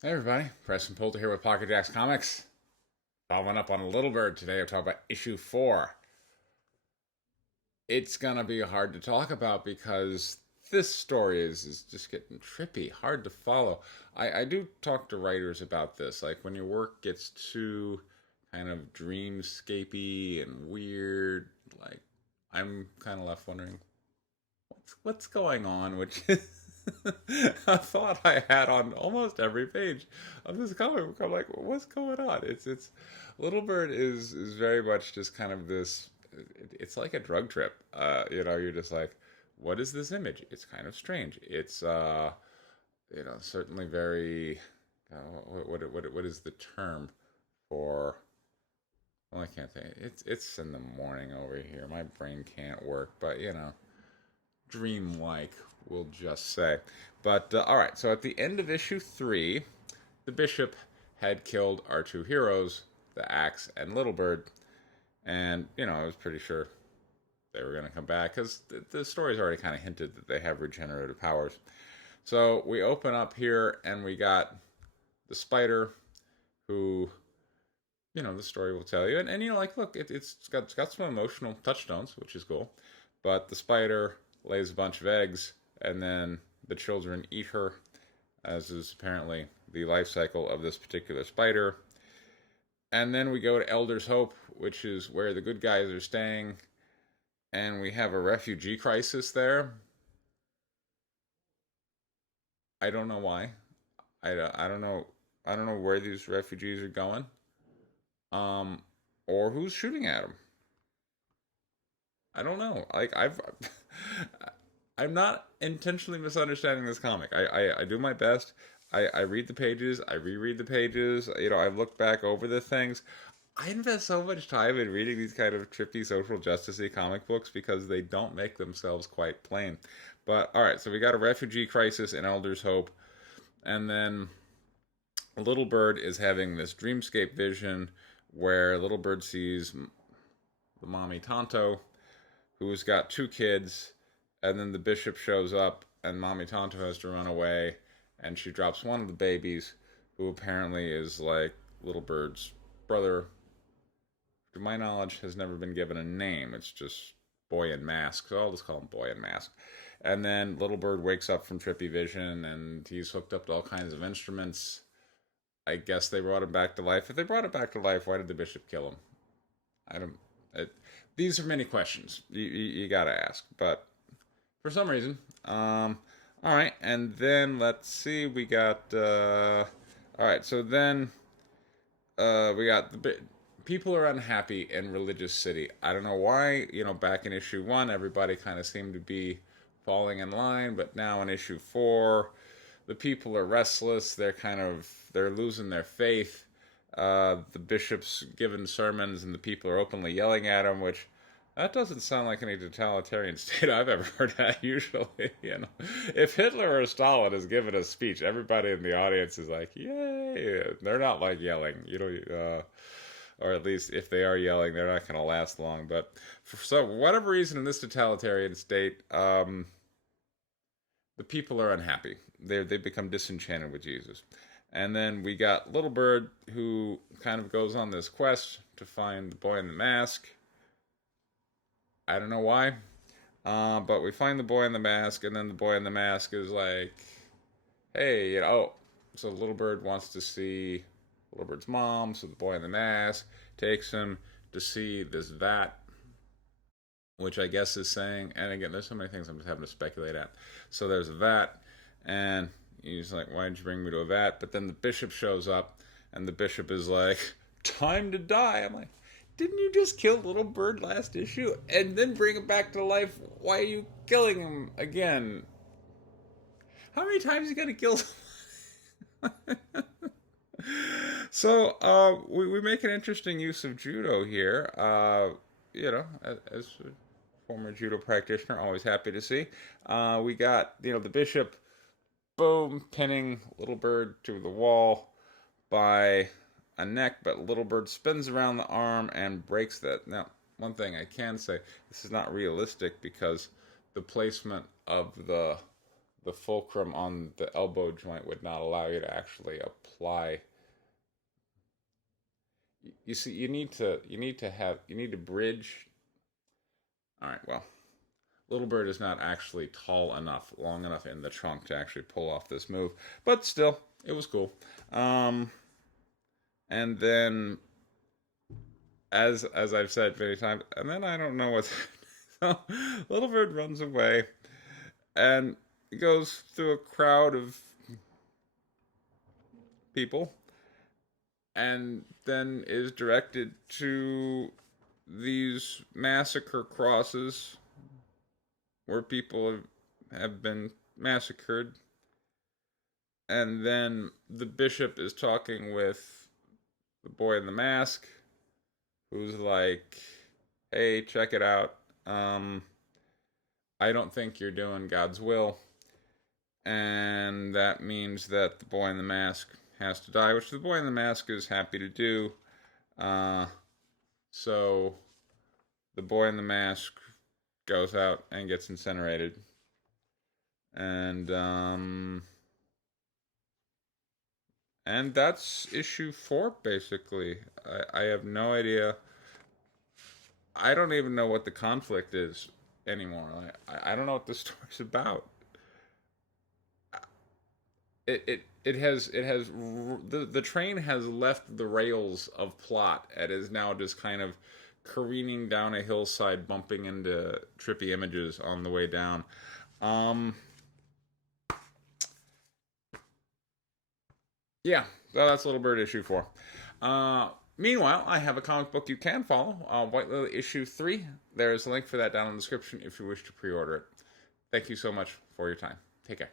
Hey everybody, Preston Poulter here with Pocket Jacks Comics. Following up on Little Bird today, I'll talk about issue 4. It's gonna be hard to talk about because this story is just getting trippy, hard to follow. I do talk to writers about this, like when your work gets too kind of dreamscapey and weird, like I'm kind of left wondering what's going on, which is a thought I had on almost every page of this comic book. I'm like, what's going on? It's Little Bird is very much just kind of this. It's like a drug trip. You're just like, what is this image? It's kind of strange. It's certainly very. What is the term for? Well, I can't think. It's in the morning over here. My brain can't work, but dreamlike, we'll just say. But all right, so at the end of issue 3, the bishop had killed our two heroes, the Axe and Little Bird, and I was pretty sure they were going to come back because the story's already kind of hinted that they have regenerative powers. So we open up here and we got the spider, who the story will tell you, and like, look, it's got some emotional touchstones, which is cool, but the spider lays a bunch of eggs, and then the children eat her, as is apparently the life cycle of this particular spider. And then we go to Elder's Hope, which is where the good guys are staying, and we have a refugee crisis there. I don't know why. I don't know. I don't know where these refugees are going, um, or who's shooting at them. I don't know. Like I'm not intentionally misunderstanding this comic. I do my best. I read the pages. I reread the pages. I look back over the things. I invest so much time in reading these kind of trippy social justicey comic books because they don't make themselves quite plain. But all right, so we got a refugee crisis in Elder's Hope, and then Little Bird is having this dreamscape vision where Little Bird sees the mommy Tonto, who's got two kids, and then the bishop shows up, and Mommy Tonto has to run away, and she drops one of the babies, who apparently is like Little Bird's brother. To my knowledge, has never been given a name. It's just Boy in Mask, so I'll just call him Boy in Mask. And then Little Bird wakes up from trippy vision, and he's hooked up to all kinds of instruments. I guess they brought him back to life. If they brought him back to life, why did the bishop kill him? I don't. It, these are many questions you gotta ask, but for some reason. All right, and then let's see. We got. All right, so then we got the people are unhappy in Religious City. I don't know why. Back in issue 1, everybody kind of seemed to be falling in line, but now in issue 4, the people are restless. They're losing their faith. The bishop's giving sermons, and the people are openly yelling at him, which that doesn't sound like any totalitarian state I've ever heard at. Usually, if Hitler or Stalin is giving a speech, everybody in the audience is like, "Yay!" They're not like yelling, or at least if they are yelling, they're not going to last long. But for whatever reason, in this totalitarian state, the people are unhappy. They become disenchanted with Jesus. And then we got Little Bird, who kind of goes on this quest to find the boy in the mask. I don't know why. But we find the boy in the mask, and then the boy in the mask is like, hey, so Little Bird wants to see Little Bird's mom, so the boy in the mask takes him to see this vat, which I guess is saying, and again, there's so many things I'm just having to speculate at. So there's a vat, and he's like, why did you bring me to a vat? But then the bishop shows up, and the bishop is like, time to die. I'm like, didn't you just kill Little Bird last issue and then bring him back to life? Why are you killing him again? How many times are you gonna kill someone? So we make an interesting use of judo here. As a former judo practitioner, always happy to see. We got the bishop, boom, pinning Little Bird to the wall by a neck, but Little Bird spins around the arm and breaks that. Now, one thing I can say, this is not realistic because the placement of the the fulcrum on the elbow joint would not allow you to actually apply. You see, you need to bridge. All right, well, Little Bird is not actually tall enough, long enough in the trunk to actually pull off this move, but still, it was cool. Um, and then, as I've said many times, and then I don't know what. So, Little Bird runs away, and goes through a crowd of people, and then is directed to these massacre crosses where people have been massacred. And then the bishop is talking with the boy in the mask, who's like, hey, check it out. I don't think you're doing God's will. And that means that the boy in the mask has to die, which the boy in the mask is happy to do. Uh, so the boy in the mask goes out and gets incinerated. And that's issue 4 basically. I have no idea. I don't even know what the conflict is anymore. I don't know what the story's about. It has the train has left the rails of plot and is now just kind of careening down a hillside, bumping into trippy images on the way down. Um, yeah, well, that's Little Bird issue 4. Meanwhile, I have a comic book you can follow, White Lily issue 3. There's a link for that down in the description if you wish to pre-order it. Thank you so much for your time. Take care.